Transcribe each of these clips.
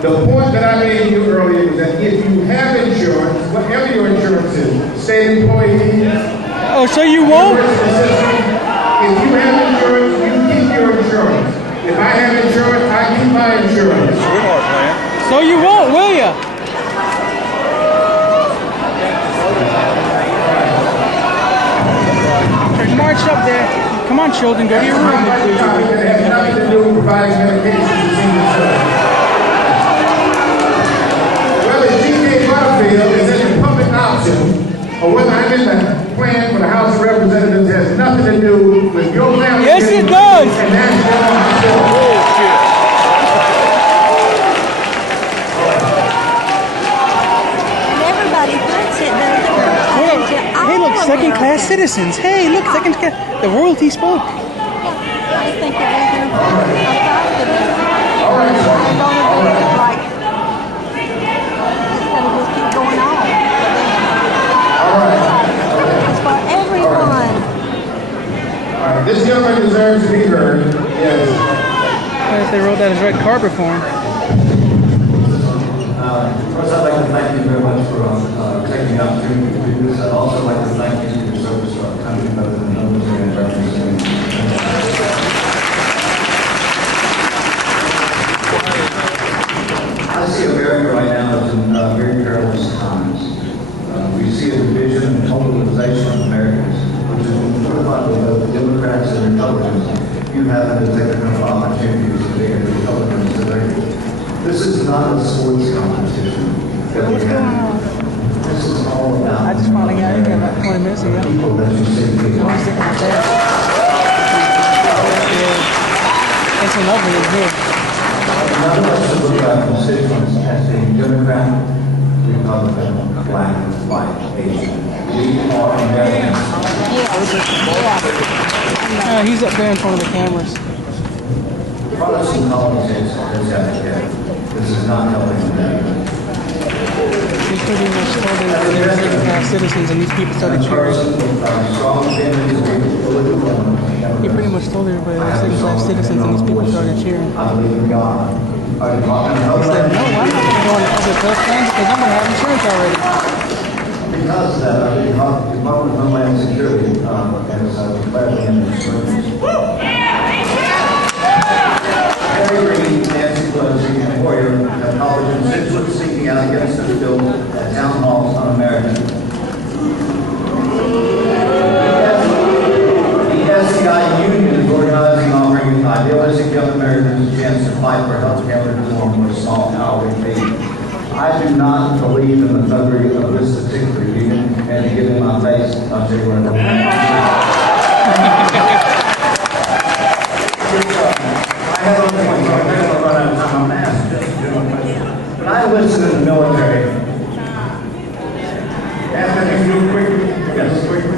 The point that I made to you earlier was that if you have insurance, whatever your insurance is, state employee. Oh, so you won't? If you have insurance, you keep your insurance. If I have insurance, I keep my insurance. So you won't, will ya? March up there. Come on, children, go to your room. It has nothing to do with providing medication to senior citizens. Whether G.K. Butterfield is in the public option or whether I'm in the plan for the House of Representatives has nothing to do with your family. Yes, it does. And national hospital. Hey, look, second-class citizens. Hey, look, second-class. The royalty spoke. I think it was a positive. All right. Like, it's going to just keep going on. All right. It's for everyone. All right. This gentleman deserves to be heard. Yes. If they wrote that as red carpet for him. First, I'd like to thank you very much for taking the opportunity to do this. I'd also like to thank you for your service to our country, both in the military and representing. I see America right now as in very perilous times. We see a division and polarization of Americans, which is fortified by both Democrats and Republicans. You happen to take enough opportunities to be a Republican today. This is not a sports competition that we have. This is all about. I just finally got in here about 20 minutes ago. People that you see here. It's an opening here. None of us should look at our constituents as being Democrat, Republican, black, white, Asian. We are Americans. He's up there in front of the cameras. Partisan politics is advocated. This is not helping them. He pretty much told them that they're second-class citizens and these people started cheering. He pretty much told everybody they're second-class citizens and these people started cheering. I believe in God. He said, no, I'm not going to go on the public health plan because I'm going to have insurance already. Because of that, the Department of Homeland Security has declared the insurance. Harry Green, Nancy Pelosi, and Hoyer have called the constituents speaking out against this bill at town halls un-American. The SCI Union is organizing offering idealistic young Americans a chance to fight for health care reform with a small hourly fee. I do not believe in the thuggery of this particular union, and to get in my face, I'll tell you what I have a point, so I'm going to run out of time. I'm going to ask this. When I enlisted in the military, yes,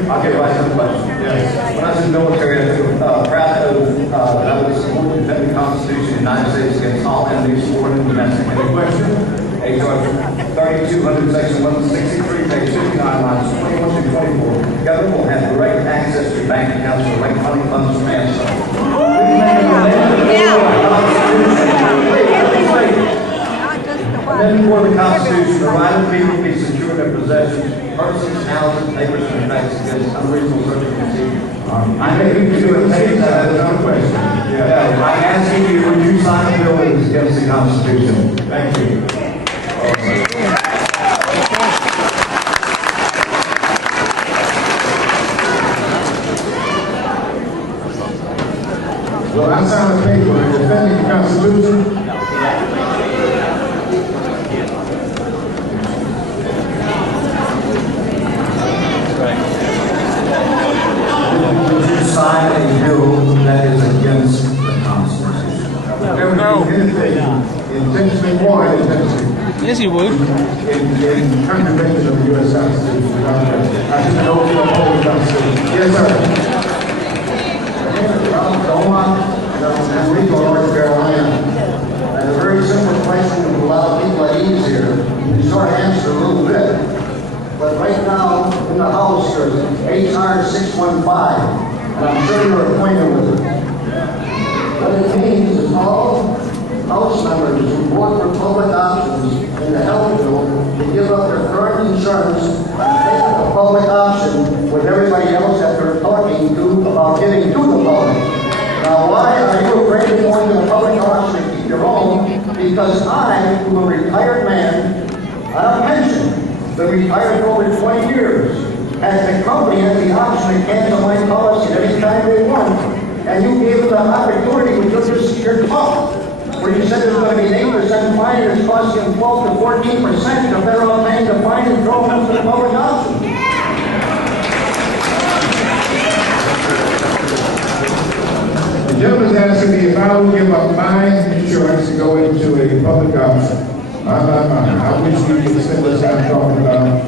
I'll get right to the question. Yes. When I was in the military, I took a proud oath that I would support and defend the Constitution of the United States against all enemies, foreign and domestic. Any question? H.R. 3200, section 163, page 59, lines 21 to 24. The government will have direct access to bank accounts for direct money funds from AMSA. Then for the Constitution, the right of people to be secure in their possessions, persons, houses, papers, and effects against unreasonable circumstances. I may be doing things that is no question. Yeah. I'm asking you, would you sign a bill that is against the Constitution? Thank you. Well, I signed a paper defending the Constitution. Would you sign a bill that is against the Constitution? No. Anything intentionally or unintentionally. Yes, you would. In contravention of the U.S. Constitution. I should know to uphold the Constitution. Yes, sir. I'm legal in North Carolina. And a very simple question with a lot of people at ease here. You sort of answered a little bit. But right now, in the House, there's HR 615. And I'm sure you're acquainted with it. What it means is all House House members who vote for public options in the health bill to give up their current insurance and take the public option with everybody else that they're talking to about giving to the public. Now, why are you afraid of going to the public auction to keep your own? Because I, who am a retired man, on a pension, been retired for over 20 years, and the company has the option to cancel my policy any time they want. And you gave them the opportunity with your talk, where you said there's going to be an 8% fine and it's costing them 12 to 14%. You're better off paying the fine and throwing them to the public option. The gentleman's asking me if I would give up my insurance to go into a public option. I wish we could spend this time talking about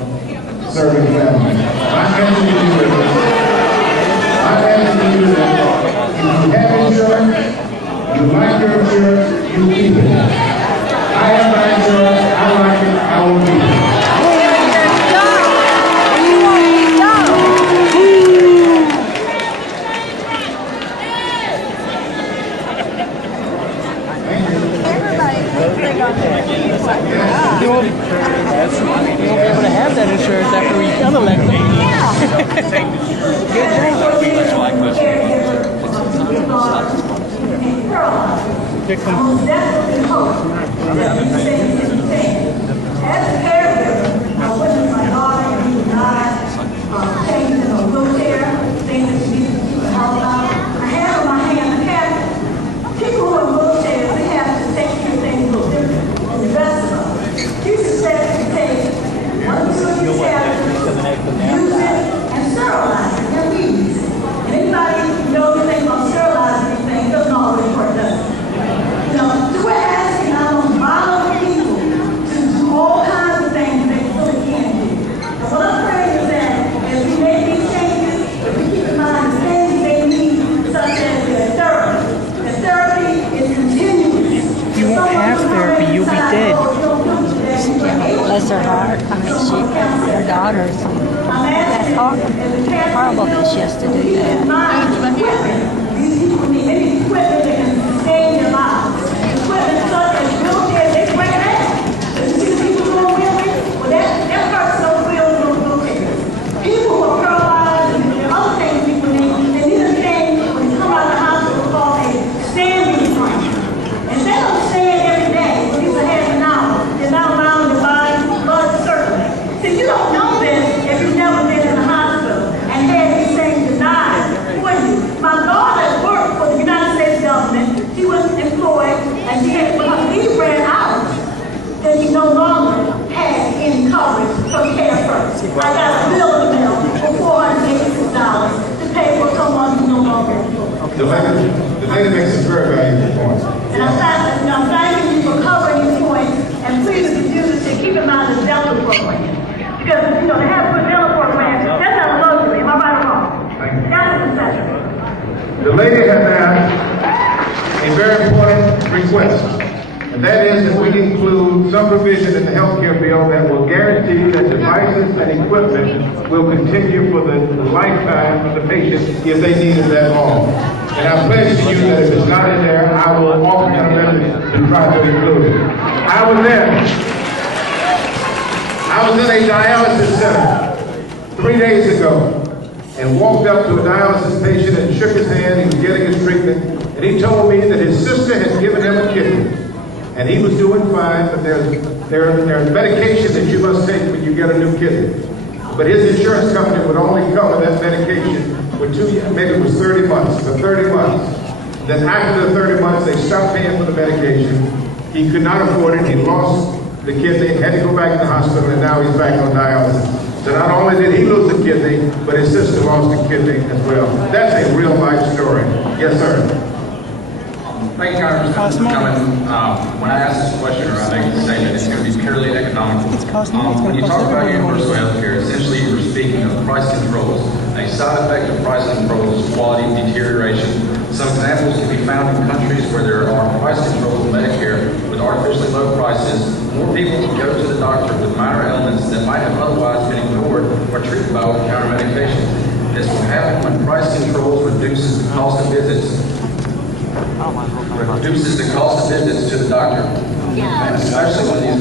serving families. My answer to you is, if you have insurance, you like your insurance, you keep it. I have my insurance, I like it, I will keep it. You won't be able to have that insurance after each other election. Here comes. As a caregiver, I went with my daughter who died, changed in a wheelchair, things that she needed to keep her health out. I have in my hand a cabinet. People who are in wheelchairs, they have to take care of things a little different than the rest of us. You suggest to take one or two of these cabinets, use it, and sterilize it, and reuse it. And anybody who knows anything about sterilizing anything doesn't always work, does it? You know, we're asking our violent people to do all kinds of things they really can't do. And what I'm praying is that as we make these changes, that we keep in mind the things they need, such as their therapy. The therapy is continuous. You won't have therapy, you'll be dead. Bless her heart. I mean, her daughters. That's horrible that she has to do that. These people need any equipment that can sustain their lives. Equipment such as wheelchairs, they bring it out. You see the people doing wheelchairs? Well, that person don't wheel no wheelchairs. People who are paralyzed and other things people need, they need a thing when you come out of the hospital called a standing frame. And they don't stand every day. When these are half an hour, they're not allowing the body blood to circulate. So you don't know this if you've never been in the hospital and had these things denied for you. My daughter worked for the United States government. She was employed and she had her leave ran out. Then she no longer had any coverage from Care First. I got a bill in the mail for $486 to pay for someone who no longer employed. The lady makes a very valuable point. And I'm thanking you for covering these points, and please use it to keep in mind the dental program. Because, you know, to have a good dental program, that's not a luxury. Am I right or wrong? That's a necessity. The lady has asked a very important request, and that is that we include some provision in the health care bill that will guarantee that devices and equipment will continue for the lifetime of the patient if they need it that long. And I pledge to you that if it's not in there, I will offer an amendment to try to include it. I was in a dialysis center 3 days ago and walked up to a dialysis patient and shook his hand. He was getting his treatment, and he told me that his sister had given him a kidney, and he was doing fine, but there's medication that you must take when you get a new kidney. But his insurance company would only cover that medication for 2 years, maybe it was 30 months, for 30 months. Then after the 30 months, they stopped paying for the medication. He could not afford it. He lost the kidney, had to go back to the hospital, and now he's back on dialysis. So not only did he lose the kidney, but his sister lost the kidney as well. That's a real life story. Yes, sir. Thank you, Congressman, for coming. When I asked this question, or I make the statement, it's going to be purely economical. When you talk about universal health care, essentially you were speaking of price controls. A side effect of price controls is quality deterioration. Some examples can be found in countries where there are price controls in Medicare with artificially low prices. More people can go to the doctor with minor ailments that might have otherwise been ignored or treated by over-the-counter medications. This will happen when price controls reduces the cost of visits. reduces the cost of visits to the doctor, and especially when these